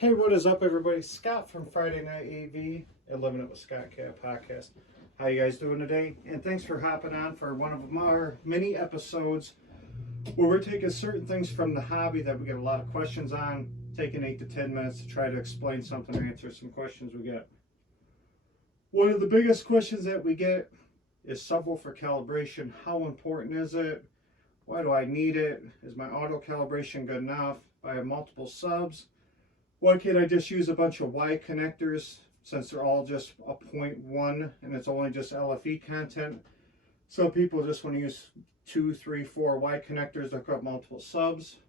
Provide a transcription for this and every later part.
Hey, what is up, everybody? Scott from Friday Night AV and Living It with Scott Cat podcast. How you guys doing today? And thanks for hopping on for one of our mini episodes where we're taking certain things from the hobby that we get a lot of questions on, taking 8 to 10 minutes to try to explain something or answer some questions we get. One of the biggest questions that we get is subwoofer calibration. How important is it? Why do I need it? Is my auto calibration good enough? If I have multiple subs, why can't I just use a bunch of Y connectors since they're all just a 0.1 and it's only just LFE content? Some people just want to use 2, 3, 4 Y connectors that got multiple subs.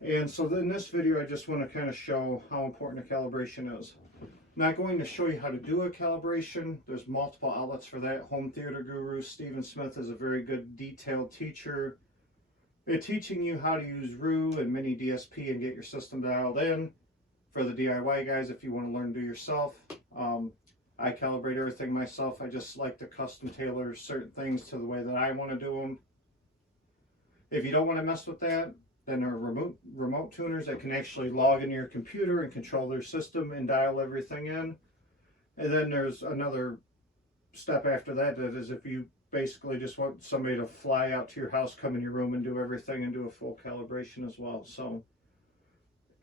And so in this video, I just want to kind of show how important a calibration is. I'm not going to show you how to do a calibration. There's multiple outlets for that. Home Theater Guru Stephen Smith is a very good detailed teacher. They're teaching you how to use RU and mini DSP and get your system dialed in. For the DIY guys, if you want to learn to do yourself, I calibrate everything myself. I just like to custom tailor certain things to the way that I want to do them. If you don't want to mess with that, then there are remote tuners that can actually log into your computer and control their system and dial everything in. And then there's another step after that, that is if you basically just want somebody to fly out to your house, come in your room and do everything and do a full calibration as well. So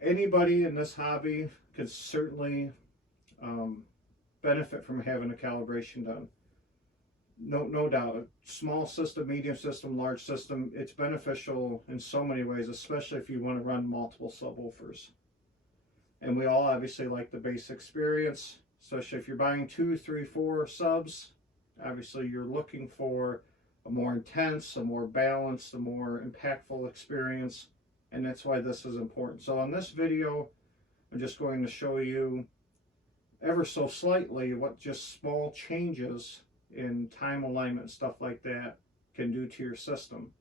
anybody in this hobby could certainly benefit from having a calibration done. No doubt. A small system, medium system, large system, it's beneficial in so many ways, especially if you want to run multiple subwoofers. And we all obviously like the base experience, especially if you're buying 2, 3, 4 subs. Obviously you're looking for a more intense, a more balanced, a more impactful experience. And that's why this is important. So on this video, I'm just going to show you ever so slightly what just small changes in time alignment, stuff like that, can do to your system.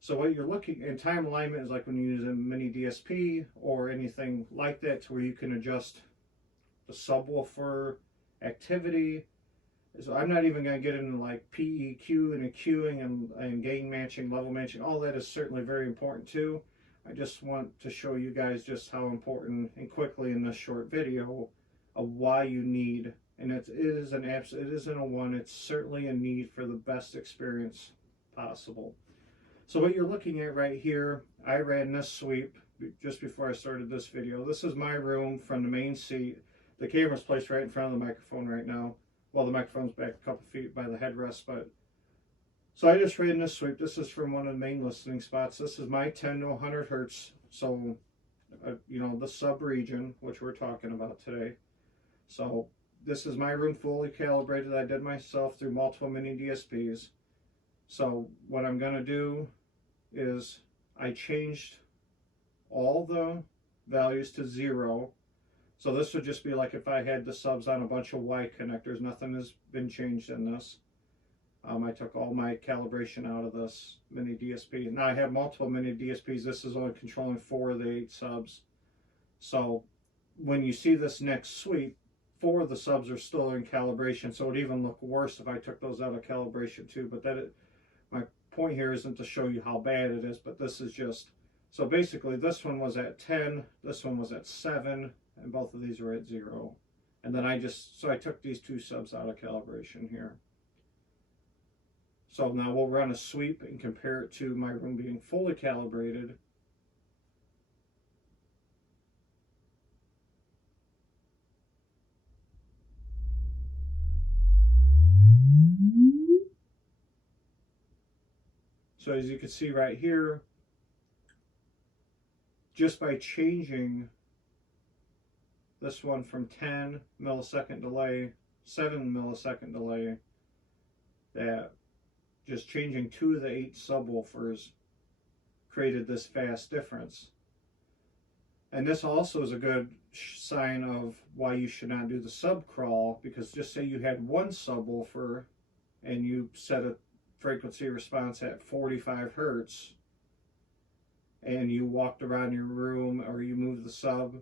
So what you're looking in time alignment is like when you use a mini DSP or anything like that, to where you can adjust the subwoofer activity. So I'm not even going to get into like PEQ and EQing and gain matching, level matching. All that is certainly very important too. I just want to show you guys just how important, and quickly in this short video, of why you need, and it isn't a one, it's certainly a need for the best experience possible. So what you're looking at right here, I ran this sweep just before I started this video. This is my room from the main seat. The camera's placed right in front of the microphone right now. Well, the microphone's back a couple feet by the headrest, but so I just ran this sweep. This is from one of the main listening spots. This is my 10 to 100 hertz. So, you know, the sub region, which we're talking about today. So this is my room fully calibrated. I did myself through multiple mini DSPs. So what I'm going to do is I changed all the values to 0. So this would just be like if I had the subs on a bunch of Y connectors. Nothing has been changed in this. I took all my calibration out of this mini DSP. Now I have multiple mini DSPs. This is only controlling 4 of the 8 subs. So when you see this next sweep, 4 of the subs are still in calibration. So it would even look worse if I took those out of calibration too. But my point here isn't to show you how bad it is, but this is just, so basically this one was at 10, this one was at 7, and both of these were at 0. And then I took these 2 subs out of calibration here. So now we'll run a sweep and compare it to my room being fully calibrated. So as you can see right here, just by changing this one from 10 millisecond delay, 7 millisecond delay, that just changing 2 of the 8 subwoofers created this vast difference. And this also is a good sign of why you should not do the sub crawl, because just say you had one subwoofer and you set a frequency response at 45 hertz and you walked around your room or you moved the sub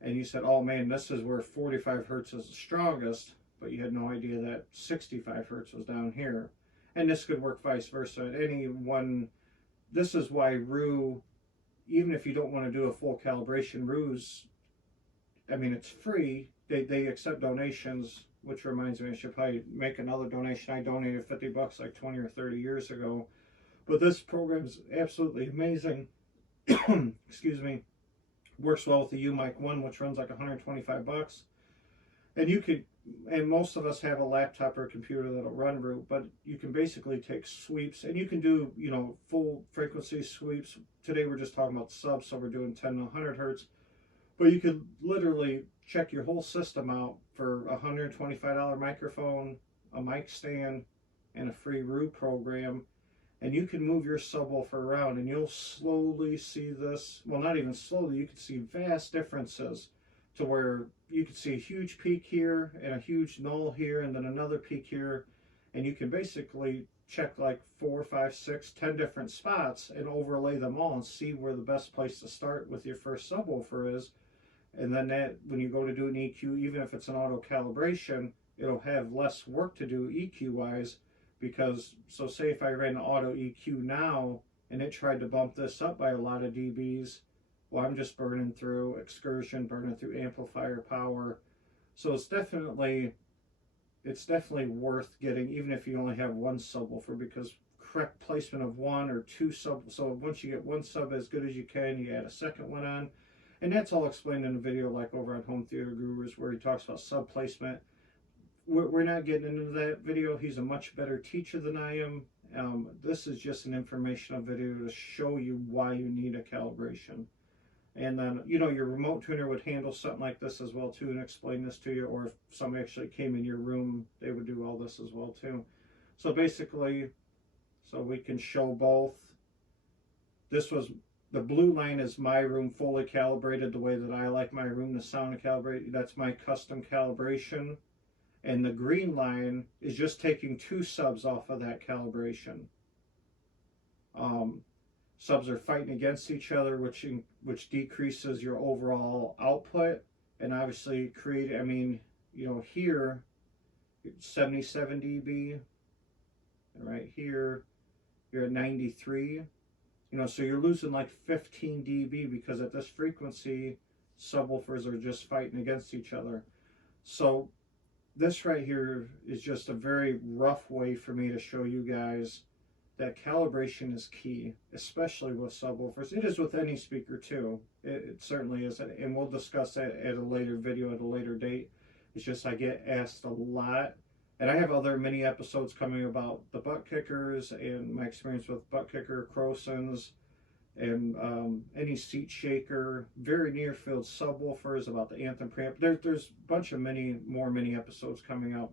and you said, oh man, this is where 45 hertz is the strongest, but you had no idea that 65 hertz was down here. And this could work vice versa at any one. This is why RU, even if you don't want to do a full calibration, RU's I mean, it's free. They accept donations, which reminds me, I should probably make another donation. I donated $50 like 20 or 30 years ago. But this program is absolutely amazing. Excuse me. Works well with the U-Mic 1, which runs like $125. And you could, and most of us have a laptop or a computer that'll run root, but you can basically take sweeps, and you can do, you know, full frequency sweeps. Today we're just talking about subs, so we're doing 10 to 100 hertz. But you could literally check your whole system out for a $125 microphone, a mic stand, and a free root program. And you can move your subwoofer around, and you'll slowly see this. Well, not even slowly, you can see vast differences to where you can see a huge peak here and a huge null here and then another peak here. And you can basically check like 4, 5, 6, 10 different spots and overlay them all and see where the best place to start with your first subwoofer is. And then that, when you go to do an EQ, even if it's an auto calibration, it'll have less work to do EQ wise, because, so say if I ran an auto EQ now and it tried to bump this up by a lot of dBs, well, I'm just burning through excursion, burning through amplifier power. So it's definitely worth getting, even if you only have one subwoofer, because correct placement of one or two sub, so once you get one sub as good as you can, you add a second one on. And that's all explained in a video like over on Home Theater Gurus, where he talks about sub placement. We're not getting into that video. He's a much better teacher than I am. This is just an informational video to show you why you need a calibration. And then, you know, your remote tuner would handle something like this as well too, and explain this to you. Or if somebody actually came in your room, they would do all this as well too. So basically, so we can show both. This was, the blue line is my room fully calibrated the way that I like my room to sound calibrated. That's my custom calibration. And the green line is just taking 2 subs off of that calibration. Subs are fighting against each other, which decreases your overall output, and obviously create, I mean, you know, here, 77 dB, and right here, you're at 93, you know, so you're losing like 15 dB because at this frequency, subwoofers are just fighting against each other. So this right here is just a very rough way for me to show you guys that calibration is key, especially with subwoofers. It is with any speaker too. It certainly is, and we'll discuss that at a later video at a later date. It's just I get asked a lot, and I have other mini episodes coming about the butt kickers and my experience with butt kicker, Crosons, and any seat shaker, very near field subwoofers, about the Anthem preamp. There's a bunch of more mini episodes coming up.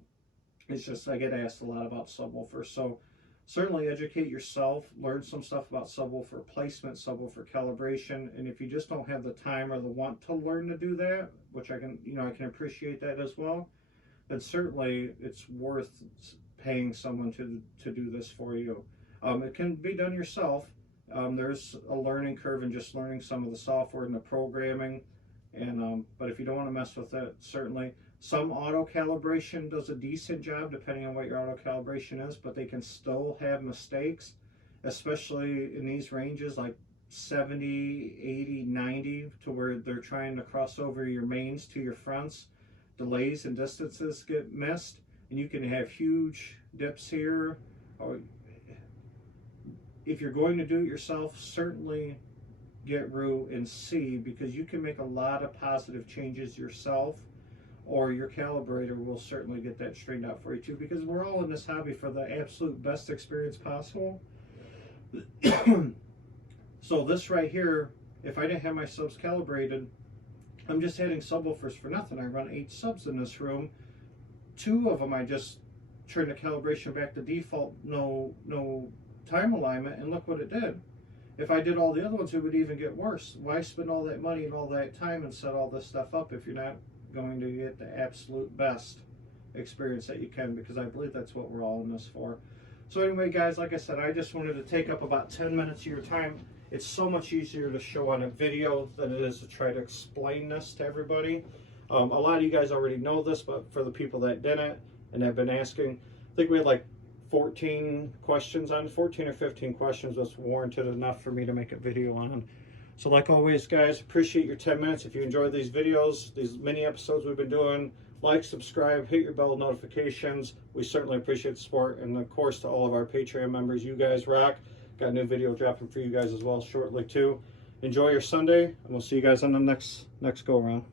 It's just I get asked a lot about subwoofers, so certainly educate yourself, learn some stuff about subwoofer placement, subwoofer calibration, and if you just don't have the time or the want to learn to do that, which I can appreciate that as well, then certainly it's worth paying someone to do this for you. It can be done yourself. There's a learning curve in just learning some of the software and the programming, and but if you don't want to mess with that, certainly. Some auto calibration does a decent job depending on what your auto calibration is, but they can still have mistakes, especially in these ranges like 70, 80, 90, to where they're trying to cross over your mains to your fronts. Delays and distances get missed, and you can have huge dips here. If you're going to do it yourself, certainly get root and see, because you can make a lot of positive changes yourself, or your calibrator will certainly get that straightened out for you too, because we're all in this hobby for the absolute best experience possible. So this right here, if I didn't have my subs calibrated, I'm just adding subwoofers for nothing. I run 8 subs in this room. 2 of them I just turned the calibration back to default, no time alignment, and look what it did. If I did all the other ones, it would even get worse. Why spend all that money and all that time and set all this stuff up if you're not going to get the absolute best experience that you can? Because I believe that's what we're all in this for. So anyway, guys, like I said, I just wanted to take up about 10 minutes of your time. It's so much easier to show on a video than it is to try to explain this to everybody. A lot of you guys already know this, but for the people that didn't and have been asking, I think we had like 14 questions on 14 or 15 questions was warranted enough for me to make a video on. So like always, guys, appreciate your 10 minutes. If you enjoyed these videos, these mini episodes we've been doing, like, subscribe, hit your bell notifications. We certainly appreciate the support. And of course, to all of our Patreon members, you guys rock. Got a new video dropping for you guys as well shortly too. Enjoy your Sunday, and we'll see you guys on the next go around.